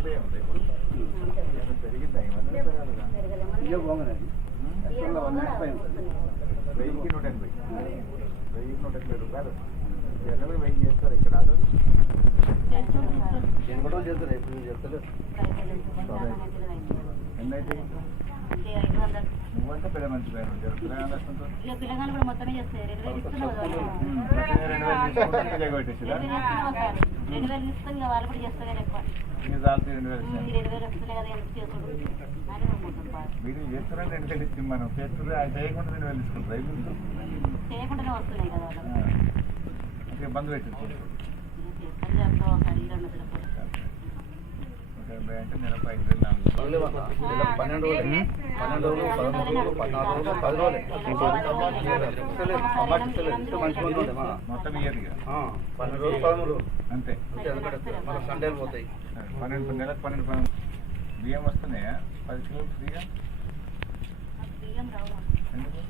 ఒకటే ఉంది ఇప్పుడు పెరిగిందా ఇక పోగానే 1000కి 180 రూపాయలు జనరల్ 1000 చేస్తారు ఇక్కడ ఆదరు కూడా చేస్తారు ఎప్పుడు చేస్తలేదు ఎన్నైతే నువ్వంటే పెద్ద మంచి పేరు పిల్లగాలు కూడా మొత్తమే చేస్తారు 2000 ఇస్తాం వాళ్ళు కూడా చేస్తారు ఎక్కువ 2000 వస్తున్నాయి కదా ఎందుకు చేసుకుంటారు మీరు చేస్తారని 2000 ఇచ్చింది మనం చేస్తారు అది చేయకుండా 2000 తీసుకుంటారు చేయకుండానే వస్తున్నాయి కదా అంటే బంద్ పెట్టింది అంటే నెల 5,000 12 రోజులు 13 రోజులు 14 రోజులు 10 రోజులు మొత్తం ఇయర్గా 12 రోజులు 13 రోజులు అంతే మన సండేలు పోతాయి 12 నెలకు 12 బియ్యం వస్తున్నాయా 10 కిలోలు ఫ్రీగా ఎందుకు